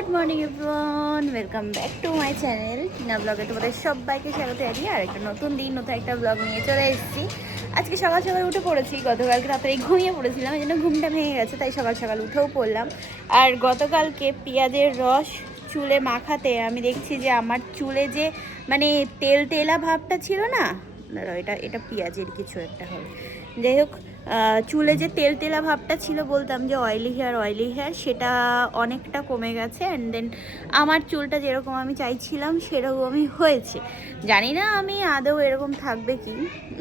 Good morning everyone, welcome back to my channel Tina ব্লগে। তোমাদের সবাইকে স্বাগত জানিয়ে আর একটা নতুন দিন, নতুন একটা ব্লগ নিয়ে চলে এসেছি। আজকে সকাল সকাল উঠে পড়েছি, গতকালকে রাত্রে ঘুমিয়ে পড়েছিলাম, এই জন্য ঘুমটা ভেঙে গেছে, তাই সকাল সকাল উঠেও পড়লাম। আর গতকালকে পেঁয়াজের রস চুলে মাখাতে আমি দেখছি যে আমার চুলে যে মানে তেল তেলা ভাবটা ছিল না, এটা পেঁয়াজের কিছু একটা হবে, যাই হোক, চুলে যে তেল তেলা ভাবটা ছিল, বলতাম যে অয়েলি হেয়ার, সেটা অনেকটা কমে গেছে। অ্যান্ড দেন আমার চুলটা যেরকম আমি চাইছিলাম সেরকমই হয়েছে। জানি না আমি আদৌ এরকম থাকবে কি,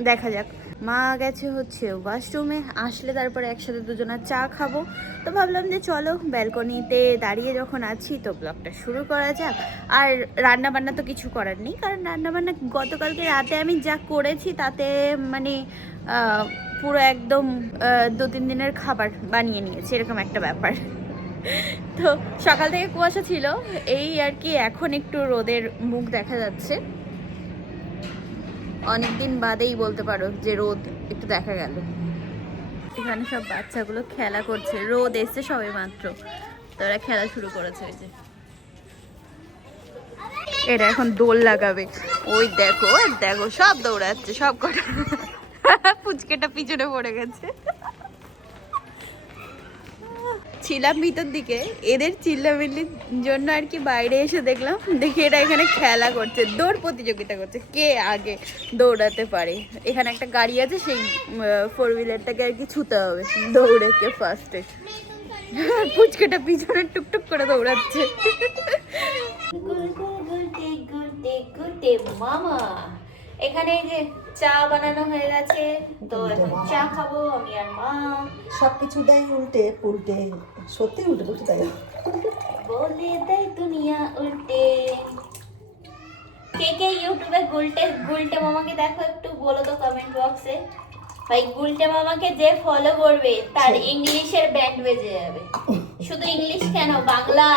দেখা যাক। মা গেছে হচ্ছে ওয়াশরুমে, আসলে তারপরে একসাথে দুজনের চা খাবো। তো ভাবলাম যে চলো ব্যালকনিতে দাঁড়িয়ে যখন আছি তো ব্লগটা শুরু করা যাক। আর রান্না বান্না তো কিছু করার নেই, কারণ রান্না বান্না গতকালকে রাতে আমি যা করেছি তাতে মানে পুরো একদম 2-3 দিনের খাবার বানিয়ে নিয়েছি, এরকম একটা ব্যাপার। তো সকাল থেকে কুয়াশা ছিল, এই আর কি, এখন একটু রোদের মুখ দেখা যাচ্ছে। অনেকদিন বাদেই বলতে পারো যে রোদ একটু দেখা গেল। এখানে সব বাচ্চাগুলো খেলা করছে, রোদ এসছে সবে মাত্র, তারা খেলা শুরু করেছে। ওই যে এরা এখন দোল লাগাবে, ওই দেখো দেখো সব দৌড়াচ্ছে, সব কটা। পুচকেটা পিছনে পড়ে গেছে। ছিলাম ভিতর দিকে, এদের চিল্লামিল্লির জন্য আর কি বাইরে এসে দেখলাম, দেখি এরা এখানে খেলা করছে, দৌড় প্রতিযোগিতা করছে, কে আগে দৌড়াতে পারে। এখানে একটা গাড়ি আছে, সেই 4 হুইলারটাকে আর কি ছুতে হবে, দৌড়ে কে ফার্স্টে। পুচকেটা পিছনে টুকটুক করে দৌড়াচ্ছে। মামা এখানে এই যে চা বানানো হয়ে গেছে, তো এখন চা খাবো আমি আর মা। সবকিছু দেয় উল্টে উল্টে, সত্যি উল্টে উল্টে দেয়, বলে দেয় দুনিয়া উল্টে। কে কে ইউটিউবে গুলটে মামাকে দেখো একটু বলো তো কমেন্ট বক্সে। ভাই গুলটে মামাকে যে ফলো করবে তার ইংলিশের ব্যান্ড বেজে যাবে। শুধু ইংলিশ কেন, বাংলা,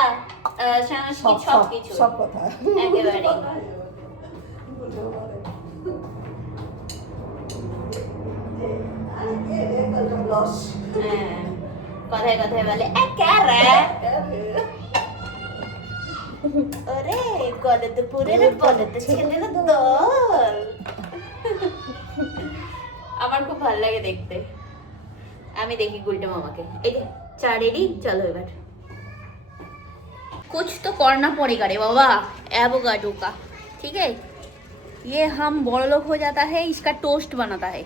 সংস্কৃত, সবকিছু, সব কথা একেবারে। কথায় কথায় বলে ওরে গলতপুরের বলত ছেলের দল। আমার খুব ভালো লাগে দেখতে, আমি দেখি গুলটে মামাকে। এই যে চা রেডি, চলো এবার। कुछ तो करना पड़ेगा रे बाबा, एवोकाडो का, ठीक है। ये हम बड़ लोग हो जाता है, इसका टोस्ट बनाता है।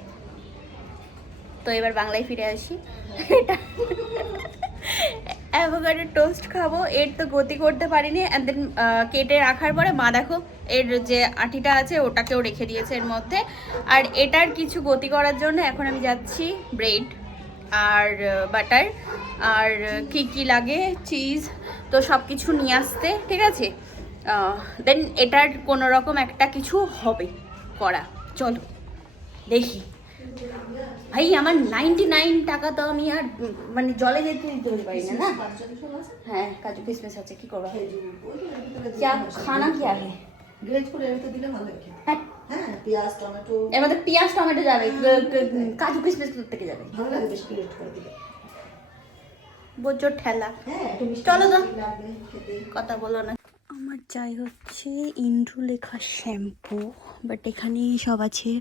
তো এবার বাংলায় ফিরে আসি। এটা অ্যাভোকাডো টোস্ট খাবো, এর তো গতি করতে পারিনি। অ্যান্ড দেন কেটে রাখার পরে মা দেখো এর যে আটিটা আছে ওটাকেও রেখে দিয়েছে এর মধ্যে। আর এটার কিছু গতি করার জন্য এখন আমি যাচ্ছি ব্রেড আর বাটার আর কি কি লাগে, চিজ, তো সব কিছু নিয়ে আসতে, ঠিক আছে। দেন এটার কোনো রকম একটা কিছু হবে করা, চলো দেখি। ভাই আমার 99 টাকা তো আমি আর মানে জলে যেতে দিতে পারি না, না। হ্যাঁ কাজু কিশমিশ আছে, কি করবো, খানা কি আগে গ্রেট করে রেখে দিলে ভালো লাগে। হ্যাঁ পেঁয়াজ টমেটো, এর মধ্যে পেঁয়াজ টমেটো যাবে, কাজু কিশমিশ থেকে যাবে, ভালো লাগে বেশ গ্রেট করে দিলে। বোঝো ঠেলা। হ্যাঁ চলো তো, কথা বলো না। আমার চাই হচ্ছে ইন্দ্রু লেখা শ্যাম্পু, বাট এখানে সব আছে,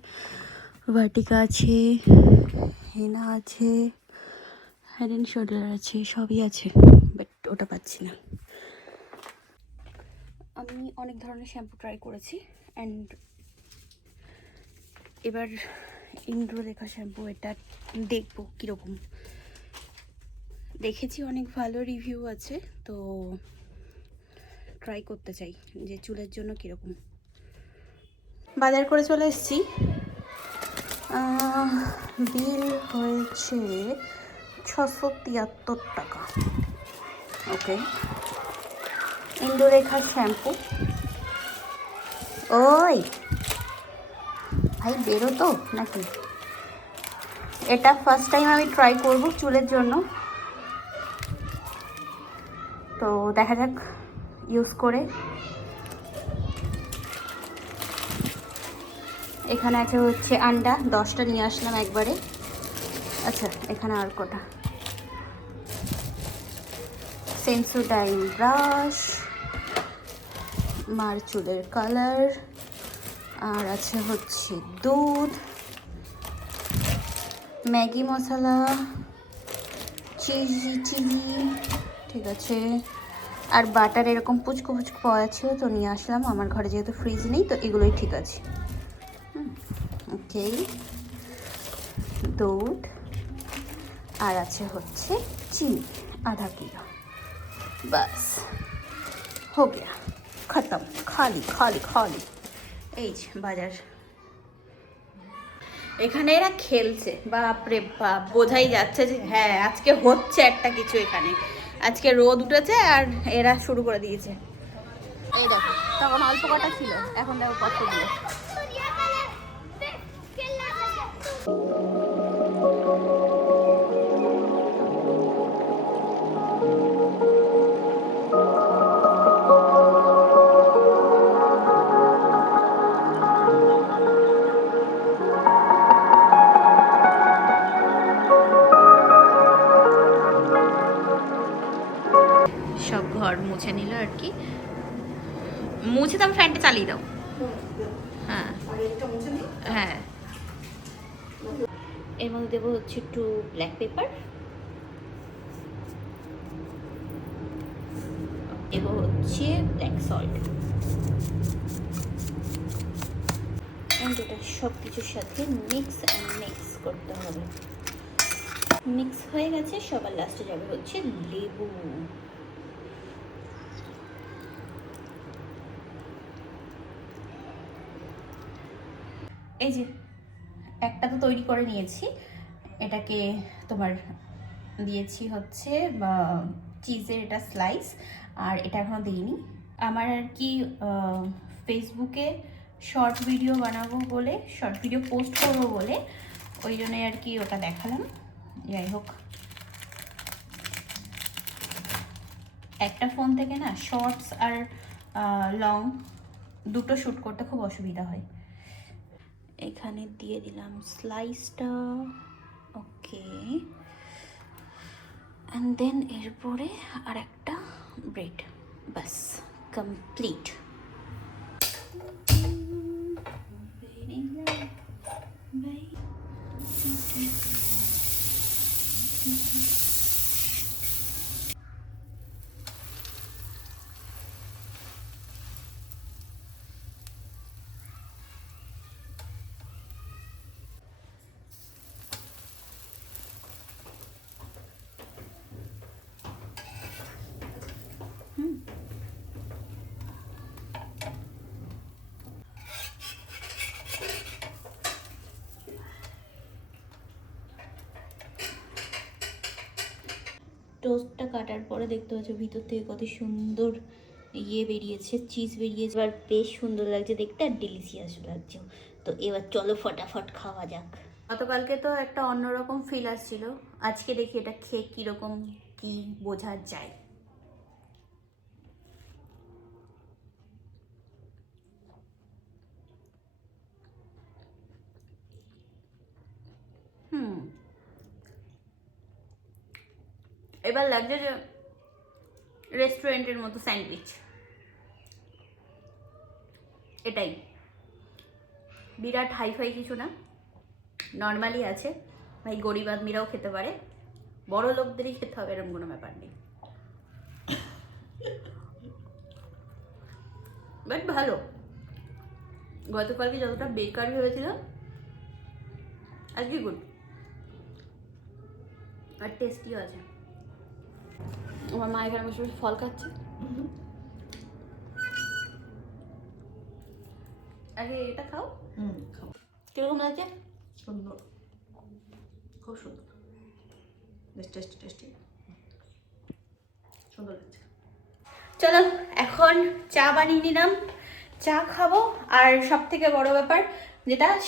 ভাটিকা আছে, হেনা আছে, হেড অ্যান্ড শোল্ডার আছে, সবই আছে, বাট ওটা পাচ্ছি না। আমি অনেক ধরনের শ্যাম্পু ট্রাই করেছি, অ্যান্ড এবার ইন্দ্রু লেখা শ্যাম্পু এটা দেখবো কীরকম। দেখেছি অনেক ভালো রিভিউ আছে, তো ট্রাই করতে চাই যে চুলের জন্য কীরকম। বাজার করে চলে এসেছি, বিল হয়েছে 673 টাকা। ওকে, ইন্দুরেখা শ্যাম্পু। ওই ভাই বেরো তো নাকি, এটা ফার্স্ট টাইম আমি ট্রাই করব চুলের জন্য, তো দেখা যাক ইউজ করে। এখানে আছে হচ্ছে আন্ডা, 10টা নিয়ে আসলাম একবারে। আচ্ছা এখানে আর কটা, সেন্সোডাইন ব্রাশ, মার চুলের কালার, আর আছে হচ্ছে দুধ, ম্যাগি মশলা, চিজি, ঠিক আছে, আর বাটার এরকম পুচকো পুচকো পাওয়া ছিল তো নিয়ে আসলাম। আমার ঘরে যেহেতু ফ্রিজ নেই তো এগুলোই ঠিক আছে। ওকে, দুধ, আর আছে হচ্ছে চিনি आधा किलो, बस हो गया खत्म। खाली खाली खाली। এই যে বাজার। এখানে এরা খেলছে, বাপরে বাপ, বোঝাই যাচ্ছে যে হ্যাঁ আজকে হচ্ছে একটা কিছু। এখানে আজকে রোদ উঠেছে আর এরা শুরু করে দিয়েছে। এই দেখো, তখন অল্প কটা ছিল, এখন দেখো কতগুলো। সব ঘর মুছে নিল আর কি। মুছে দাও, ফ্যানটা চালিয়ে দাও। হ্যাঁ হ্যাঁ, এর মধ্যে দেবো হচ্ছে একটু ব্ল্যাক পেপার, দেবো হচ্ছে ব্ল্যাক সল্ট, এন্ড এটা সব কিছুর সাথে মিক্স করতে হবে। মিক্স হয়ে গেছে, সবার লাস্টে যাবে হচ্ছে লেবু। এই যে একটা তো তৈরি করে নিয়েছি, এটাকে তোমার দিয়েছি হচ্ছে চিজের এটা স্লাইস, আর এটা এখনো দিইনি। আমার আর কি ফেসবুকে শর্ট ভিডিও বানাবো বলে, শর্ট ভিডিও পোস্ট করবো বলে, ওই জন্যই আর কি ওটা দেখালাম। যাই হোক, একটা ফোন থেকে না শর্টস আর লং দুটো শ্যুট করতে খুব অসুবিধা হয়। এখানে দিয়ে দিলাম স্লাইসটা, ওকে, অ্যান্ড দেন এরপরে আর একটা ব্রেড, বাস কমপ্লিট। টোস্টটা কাটার পরে দেখতে পাচ্ছ ভিতর থেকে কত সুন্দর বেরিয়েছে, চিজ বেরিয়েছে, আর বেশ সুন্দর লাগছে দেখতে আর ডেলিশিয়াস লাগছে। তো এবার চলো ফটাফট খাওয়া যাক। গতকালকে তো একটা অন্যরকম ফিল আসছিল, আজকে দেখি এটা খেয়ে কীরকম কি বোঝা যায়। এবার লাগছে যে রেস্টুরেন্টের মতো স্যান্ডউইচ, এটাই বিরাট হাইফাই কিছু না, নর্মালি আছে। ভাই গরিব আদমিরাও খেতে পারে, বড় লোকদেরই খেতে হবে এরকম কোনো ব্যাপার নেই, বাট ভালো। গতকালকে যতটা বেকার ভেবেছিলাম আজকে গুড, আর টেস্টিও আছে। আমার মা এখানে বসে বসে ফল খাচ্ছে। আগে এটা খাও। খাও। কিরকম লাগছে? সুন্দর, খুব সুন্দর, বেশ টেস্টি টেস্টি, সুন্দর লাগছে। চলো এখন চা বানিয়ে নিলাম, চা খাবো। আর সব থেকে বড় ব্যাপার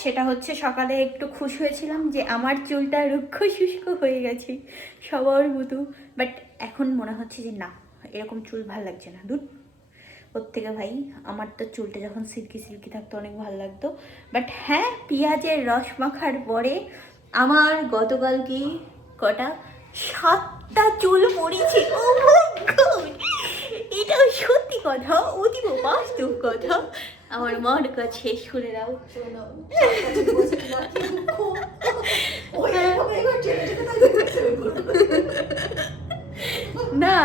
সেটা হচ্ছে সকালে একটু খুশি হয়েছিলাম যে আমার চুলটা রুক্ষ শুষ্ক হয়ে গেছে সবার মতো, বাট এখন মনে হচ্ছে যে না, এরকম চুল ভাল লাগছে না, দুধ ওর থেকে ভাই আমার তো চুলটা যখন সিল্কি সিল্কি থাকতো অনেক ভালো লাগতো। বাট হ্যাঁ, পেঁয়াজের রস মাখার পরে আমার গতকালকে কটা 7 সাতটা চুল পড়েছে। ও মাই গড, এটা সত্যি কথা, অতীব বাস্তব কথা। আমার মন কাছে শুনে নাও। না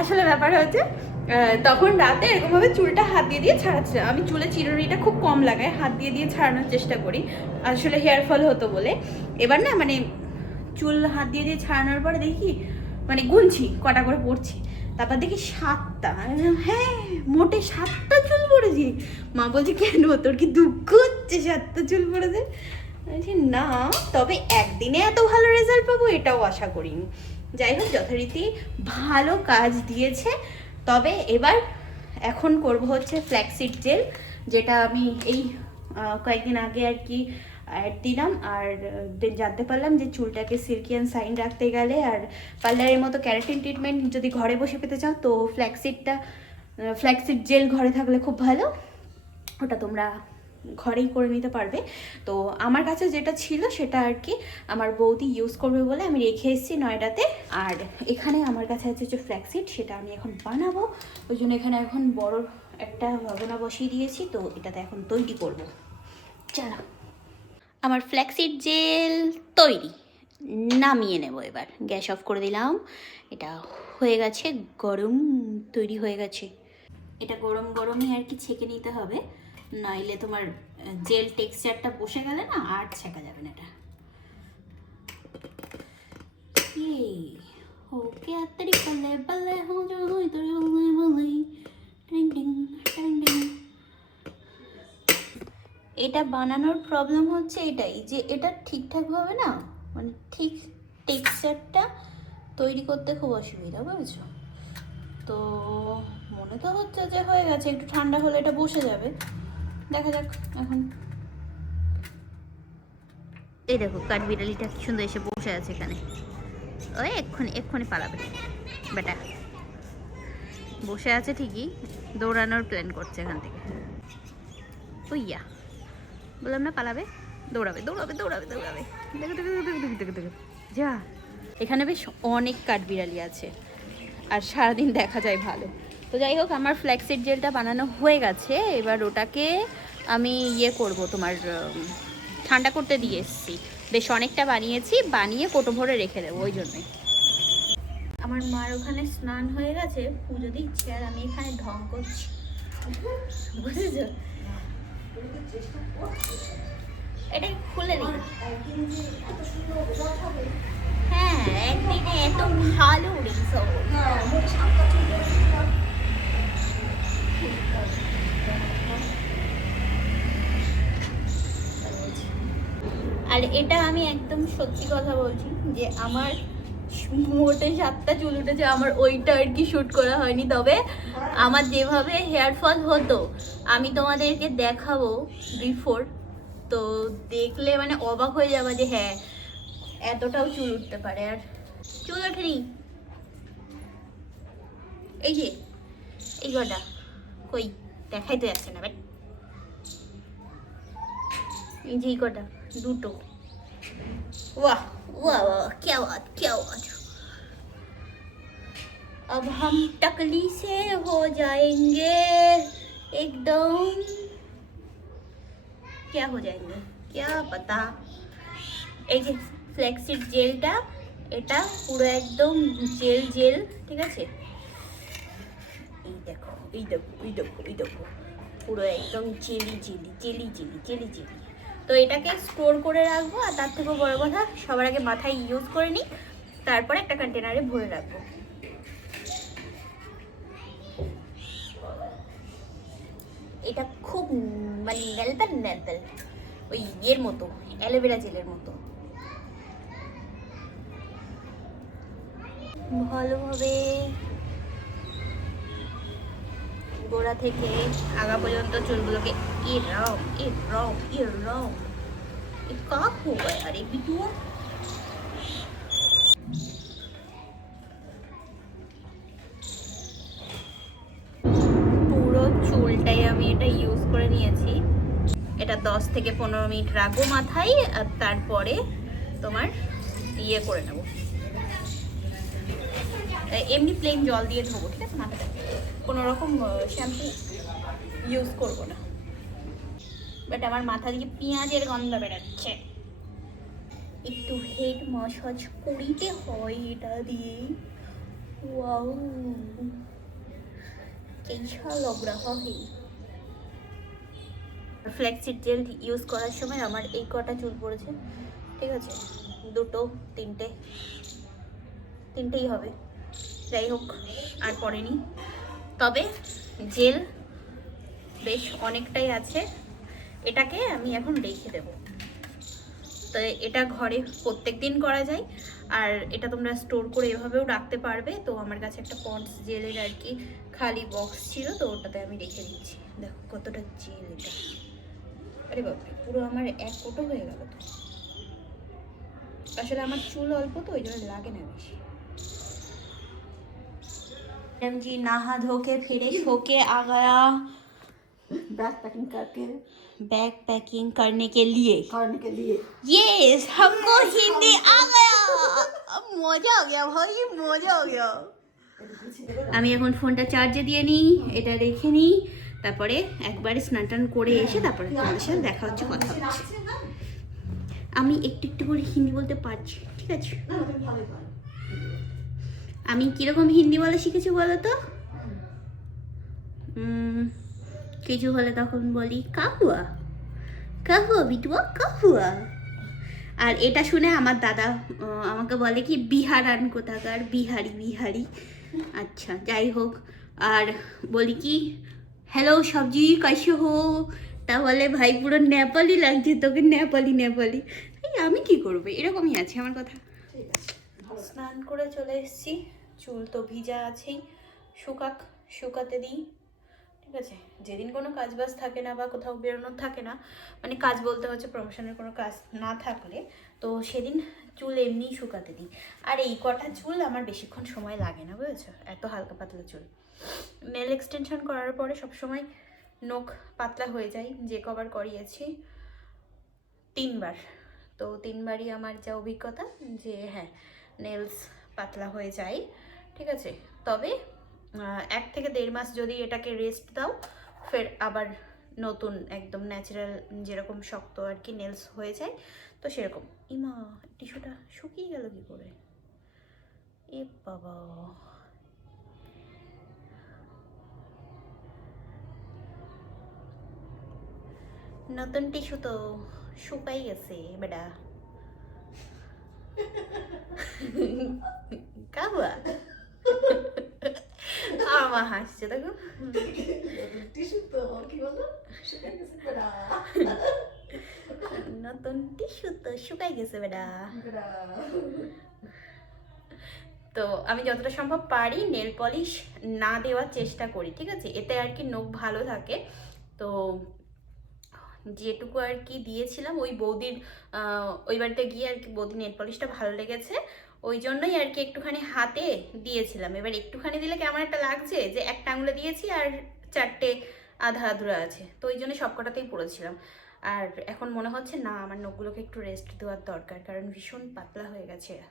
আসলে ব্যাপার হচ্ছে তখন রাতে এরকমভাবে চুলটা হাত দিয়ে দিয়ে ছাড়াচ্ছিলাম। আমি চুলে চিরুনিটা খুব কম লাগাই, হাত দিয়ে দিয়ে ছাড়ানোর চেষ্টা করি, আসলে হেয়ার ফল হতো বলে। এবার না মানে চুল হাত দিয়ে দিয়ে ছাড়ানোর পরে দেখি মানে গুনছি কটা করে পড়ছি, তারপর দেখি 7টা। হ্যাঁ মোটে 7টা চুল পড়েছি। মা বলছে কেন, তোর কি দুঃখ হচ্ছে 7টা চুল পড়েছে? বলছি না, তবে একদিনে এত ভালো রেজাল্ট পাবো এটাও আশা করিনি। যাই হোক যথারীতি ভালো কাজ দিয়েছে। তবে এবার এখন করব হচ্ছে ফ্ল্যাক্সিড জেল, যেটা আমি এই কয়েকদিন আগে আর কি অ্যাড দিলাম। আর জানতে পারলাম যে চুলটাকে সিল্কি অ্যান্ড শাইন রাখতে গেলে আর পার্লারের মতো ক্যারাটিন ট্রিটমেন্ট যদি ঘরে বসে পেতে চাও তো ফ্ল্যাক্সিড জেল ঘরে থাকলে খুব ভালো। ওটা তোমরা ঘরেই করে নিতে পারবে। তো আমার কাছে যেটা ছিল সেটা আর কি আমার বৌদি ইউজ করবে বলে আমি রেখে এসেছি নয়ডাতে। আর এখানে আমার কাছে আছে যে ফ্ল্যাক্সিড, সেটা আমি এখন বানাবো। ওই জন্য এখানে এখন বড় একটা ভাবনা বসিয়ে দিয়েছি, তো এটাতে এখন তৈরি করব। চলো, আমার ফ্ল্যাক্সিড জেল তৈরি, নামিয়ে নেব। এবার গ্যাস অফ করে দিলাম। এটা হয়ে গেছে গরম, তৈরি হয়ে গেছে। এটা গরম গরমই আর কি ছেঁকে নিতে হবে, নইলে তোমার জেল টেক্সচারটা বসে গেলে না আর ছেঁকা যাবে না। এটা ওকে আত্তারি বলে বলে হো যো হই তোরে বলে বলে টিং টিং টিং টিং। এটা বানানোর প্রবলেম হচ্ছে এটাই যে এটা ঠিকঠাকভাবে না মানে ঠিক টেক্সচারটা তৈরি করতে খুব অসুবিধা, বুঝেছো? তো মনে তো হচ্ছে যে হয়ে গেছে, একটু ঠান্ডা হলে এটা বসে যাবে, দেখা যাক এখন। এই দেখো কাঠবিড়ালিটা কি সুন্দর এসে বসে আছে এখানে। ওই এক্ষুনি পালাবে বেটা, বসে আছে ঠিকই, দৌড়ানোর প্ল্যান করছে এখান থেকে। ওইয়া বললাম না পালাবে, দৌড়াবে দৌড়াবে দৌড়াবে দৌড়াবে। দেখো দেখো দেখো দেখো দেখো দেখো যা, এখানে বেশ অনেক কাঠবিড়ালি আছে আর সারাদিন দেখা যায় ভালো। তো যাই হোক আমার ফ্ল্যাক্সিড জেলটা বানানো হয়ে গেছে। এবার ওটাকে আমি ইয়ে করব, তোমার ঠান্ডা করতে দিয়ে এসেছি। বেশ অনেকটা বানিয়েছি, বানিয়ে কোটো ভরে রেখে দেবো। ওই জন্যই আমার মার ওখানে স্নান হয়ে গেছে, পুজো দিচ্ছে, আর আমি এখানে ঢং করছি, বুঝেছো? এটা খুলে দিই। হ্যাঁ একদিনে এত ভালো রিজল্ট। আর এটা আমি একদম সত্যি কথা বলছি যে আমার মোটে 7টা চুল উঠেছে, আমার ওইটা আর কি শ্যুট করা হয়নি। তবে আমার যেভাবে হেয়ার ফল হতো আমি তোমাদেরকে দেখাবো বিফোর, তো দেখলে মানে অবাক হয়ে যাবে যে হ্যাঁ এতটাও চুল উঠতে পারে। আর চুল ওঠেনি এই যে এই কটা কই দেখাই তো যাচ্ছে না বাট, এই যে এই কটা দুটো। वाह वाह वाह क्या बात क्या बात। अब हम टकली से हो जाएंगे एकदम, क्या हो जाएंगे क्या पता। এই যে ফ্ল্যাক্সিড জেলটা, এটা পুরো একদম জেল জেল, ঠিক আছে? এই দেখো এই দেখো এই দেখো এই দেখো, পুরো একদম jelly jelly jelly jelly jelly jelly. তো এটাকে স্টোর করে রাখবো, আর তার থেকেও বড় কথা সবার আগে মাথায় ইউজ করে নিই, তারপরে একটা কন্টেনারে ভরে রাখবো। এটা খুব মানে নেলপেল নেলপেল, ওই ইয়ের মতো, অ্যালোভেরা জেলের মতো। ভালোভাবে গোড়া থেকে আগা পর্যন্ত চুলগুলোকে এরাও এরাও এরাও। ये कहाँ हो गया अरे बिटुआ? পুরো চুলটাই আমি এটা ইউজ করে নিয়েছি। এটা 10 থেকে 15 মিনিট রাখবো মাথায়, আর তারপরে তোমার ইয়ে করে নেব, এমনি প্লেন জল দিয়ে ধোবো, ঠিক আছে মাথাটা, কোনো রকম শ্যাম্পু ইউজ করবো না। বাট আমার মাথা দিয়ে পেঁয়াজের গন্ধ বেরোচ্ছে, একটু হেড ম্যাসাজ করিতে হয় এটা দিয়ে। ওয়াও कैसा लग रहा है। ফ্ল্যাক্সিড জেল ইউজ করার সময় আমার এই কটা চুল পড়েছে, ঠিক আছে, দুটো তিনটেই হবে, যাই হোক আর পড়েনি। তবে জেল বেশ অনেকটাই আছে, এটাকে আমি এখন রেখে দেবো। তো এটা ঘরে প্রত্যেক দিন করা যায়, আর এটা তোমরা স্টোর করে এভাবেও রাখতে পারবে। তো আমার কাছে একটা পন্ডস জেলের আর কি খালি বক্স ছিল, তো ওটাতে আমি রেখে দিচ্ছি। দেখো কতটা জেল এটা, আরে বাপরে পুরো আমার এক কোটো হয়ে গেল। তো আসলে আমার চুল অল্প তো ওই জন্য লাগে না বেশি। जी नहा धो के फ्रेश होके आ गया, बैग पैकिंग करके बैग पैकिंग करने के लिए। यस, हमको हिंदी आ गया, मजा आ गया भाई, मजा आ गया। আমি এখন ফোনটা চার্জে দিয়ে নিই, এটা রেখে নিই, তারপরে একবারে স্নান টান করে এসে তারপরে তোমাদের সাথে দেখা হচ্ছে, কথা হচ্ছে। আমি একটু একটু করে হিন্দি বলতে পারছি, ঠিক আছে। আমি কিরকম হিন্দি বলা শিখেছি বলো তো? কিছু হলে তখন বলি কাহুয়া কাহুয়া বিটুয়া কাহুয়া। আর এটা শুনে আমার দাদা আমাকে বলে কি বিহারান কোথাকার, বিহারি। আচ্ছা যাই হোক, আর বলি কি হ্যালো সবজি কাইসে হো, তা বলে ভাই পুরো নেপালি লাগছে তোকে, নেপালি। এই আমি কি করবো, এরকমই আছে আমার কথা। স্নান করে চলে এসেছি, চুল তো ভিজা আছেই, শুকাতে দিই, ঠিক আছে। যেদিন কোনো কাজ বাজ থাকে না বা কোথাও বেরোনোর থাকে না, মানে কাজ বলতে হচ্ছে প্রমোশনের কোনো কাজ না থাকলে, তো সেদিন চুল এমনি শুকাতে দিই। আর এই কটা চুল আমার বেশিক্ষণ সময় লাগে না, বুঝেছো, এত হালকা পাতলা চুল। নেল এক্সটেনশন করার পরে সবসময় নখ পাতলা হয়ে যায়, যে কভার করিয়েছি 3বার, তো 3বারই আমার যা অভিজ্ঞতা যে হ্যাঁ নেলস পাতলা হয়ে যায়, ঠিক আছে। তবে 1 থেকে 1.5 মাস যদি এটাকে রেস্ট দাও, ফের আবার নতুন একদম ন্যাচারাল যেরকম শক্ত আর কি নেলস হয়ে যায়, তো সেরকম। ইমা টিস্যুটা শুকিয়ে গেল কি করে, এ বাবা। নতুন টিস্যু তো শুকাই গেছে বেটা, কাহুয়া আমার হাসছে দেখো। নতুন টিস্যু তো শুকাই গেছে বেটা। তো আমি যতটা সম্ভব পারি নেল পলিশ না দেওয়ার চেষ্টা করি, ঠিক আছে, এতে আর কি নখ ভালো থাকে। তো যেটুকু আর কি দিয়েছিলাম ওই বৌদির ওই বাড়িতে গিয়ে আর কি বৌদির নেল পলিশটা ভালো লেগেছে, ওই জন্যই আর কি একটুখানি হাতে দিয়েছিলাম। এবার একটুখানি দিলে কেমন একটা লাগছে যে একটা আঙুলে দিয়েছি আর 4টে আধা আধুরা আছে, তো ওই জন্য সবকটাতেই পড়েছিলাম। আর এখন মনে হচ্ছে না আমার নখগুলোকে একটু রেস্ট দেওয়ার দরকার, কারণ ভীষণ পাতলা হয়ে গেছে এরা,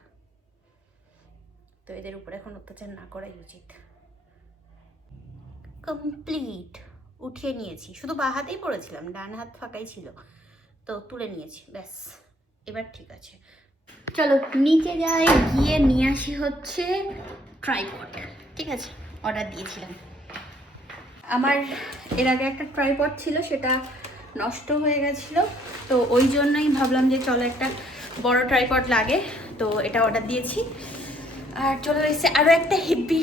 তো এদের উপর এখন অত্যাচার না করাই উচিত। কমপ্লিট উঠিয়ে নিয়েছি, শুধু বাঁ হাতেই পড়েছিলাম, ডান হাত ফাঁকাই ছিল, তো তুলে নিয়েছি, ব্যাস এবার ঠিক আছে। চলো নিচে যাই, গিয়ে নিয়ে আসি হচ্ছে ট্রাইপড, ঠিক আছে, অর্ডার দিয়েছিলাম। আমার এর আগে একটা ট্রাইপড ছিল, সেটা নষ্ট হয়ে গেছিলো, তো ওই জন্যই ভাবলাম যে চলো একটা বড় ট্রাইপড লাগে, তো এটা অর্ডার দিয়েছি। আর চলে এসেছে আরও একটা হেভি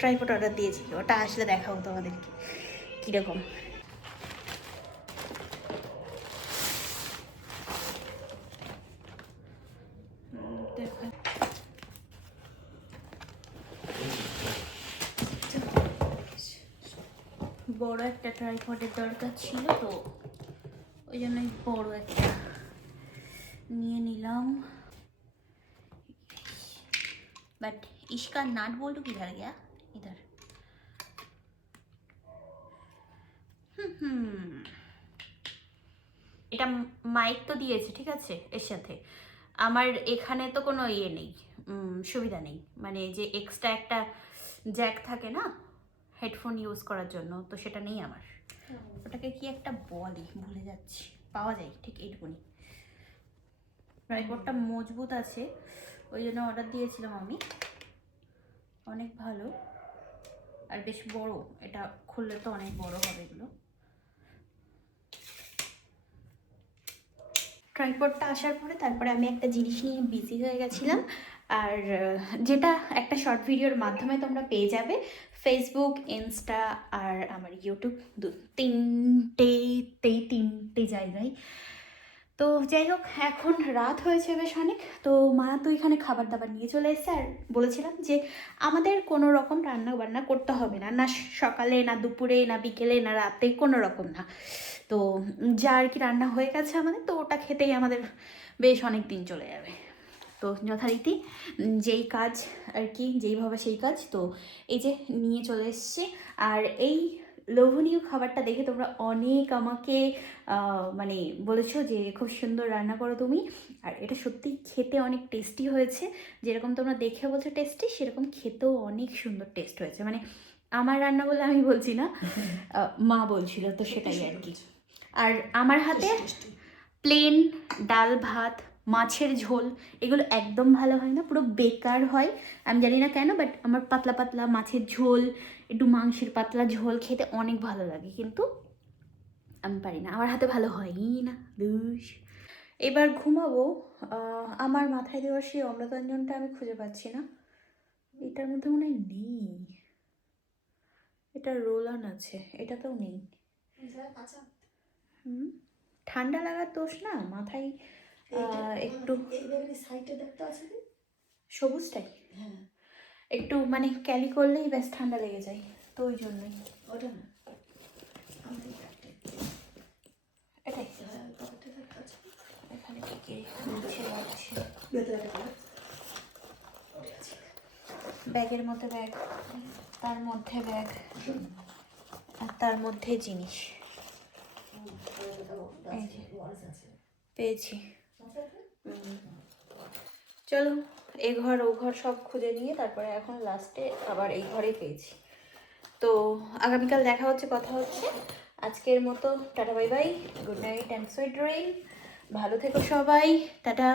ট্রাইপড অর্ডার দিয়েছি, ওটা আসলে দেখাবো তোমাদেরকে কীরকম। বড় একটা ট্রাইপডের দরকার ছিল, তো ওই জন্যই বড় একটা নিয়ে নিলাম। बट इसका नट बोल्ट किधर गया, इधर। এটা মাইক তো দিয়েছে, ঠিক আছে, এর সাথে আমার এখানে তো কোনো ইয়ে নেই, সুবিধা নেই, মানে যে এক্সট্রা একটা জ্যাক থাকে না হেডফোন ইউজ করার জন্য, তো সেটা নেই আমার। ওটাকে কি একটা বলে ভুলে যাচ্ছি, পাওয়া যায় ঠিক এইটুকুনি। ট্রাইপডটা মজবুত আছে, ওই জন্য অর্ডার দিয়েছিলাম আমি, অনেক ভালো আর বেশ বড়, এটা খুললে তো অনেক বড় হবে এগুলো। ট্রাইপডটা আসার পরে তারপরে আমি একটা জিনিস নিয়ে বিজি হয়ে গেছিলাম, আর যেটা একটা শর্ট ভিডিওর মাধ্যমে তোমরা পেয়ে যাবে ফেসবুক, ইনস্টা আর আমার ইউটিউব, তিনটে জায়গায়। তো যাই হোক, এখন রাত হয়েছে বেশ অনেক, তো মা তো এখানে খাবার দাবার নিয়ে চলে এসেছে, আর বলেছিলাম যে আমাদের কোনো রকম রান্না বান্না করতে হবে না, না সকালে না দুপুরে না বিকেলে না রাতে, কোনো রকম না। তো যা আর কি রান্না হয়ে গেছে আমাদের, তো ওটা খেতেই আমাদের বেশ অনেক দিন চলে যাবে। তো যথারীতি যেই কাজ আর কি, যেইভাবে সেই কাজ, তো এই যে নিয়ে চলে এসছে। আর এই লোভনীয় খাবারটা দেখে তোমরা অনেক আমাকে মানে বলেছো যে খুব সুন্দর রান্না করো তুমি, আর এটা সত্যি খেতে অনেক টেস্টি হয়েছে। যেরকম তোমরা দেখে বলছো টেস্টি, সেরকম খেতেও অনেক সুন্দর টেস্ট হয়েছে। মানে আমার রান্না বলে আমি বলছি না, মা বলছিল, তো সেটাই আর কি। আর আমার হাতে প্লেন ডাল ভাত, মাছের ঝোল, এগুলো একদম ভালো হয় না, পুরো বেকার হয়। আমি জানি না কেন, বাট আমার পাতলা পাতলা মাছের ঝোল, একটু মাংসের পাতলা ঝোল খেতে অনেক ভালো লাগে, কিন্তু আমি পারি না, আমার হাতে ভালো হয়ই না, দুষ। এবার ঘুমাবো। আমার মাথায় দেওয়ার সেই অমৃতাঞ্জনটা আমি খুঁজে পাচ্ছি না, এটার মধ্যে মনে হয় নেই। এটা রোল অন আছে, এটাতেও নেই। ঠান্ডা লাগার দোষ না, মাথায় একটু সাইডে দেখতে আছে কি সবুজটাই হ্যাঁ একটু মানে ক্যালি করলেই ব্যাস ঠান্ডা লেগে যায়, তো ওই জন্যই। ওটা না এটাই এখানে কি নিচে লাগছে, ব্যাগের মধ্যে ব্যাগ, তার মধ্যে ব্যাগ, আর তার মধ্যে জিনিস। এই যে পেয়েছি। চলো, এ ঘর ও ঘর সব খুঁজে নিয়ে তারপরে এখন লাস্টে আবার এই ঘরেই পেয়েছি। তো আগামীকাল দেখা হচ্ছে, কথা হচ্ছে। আজকের মতো tata bye bye, good night and sweet dream. ভালো থেকো সবাই, টাটা।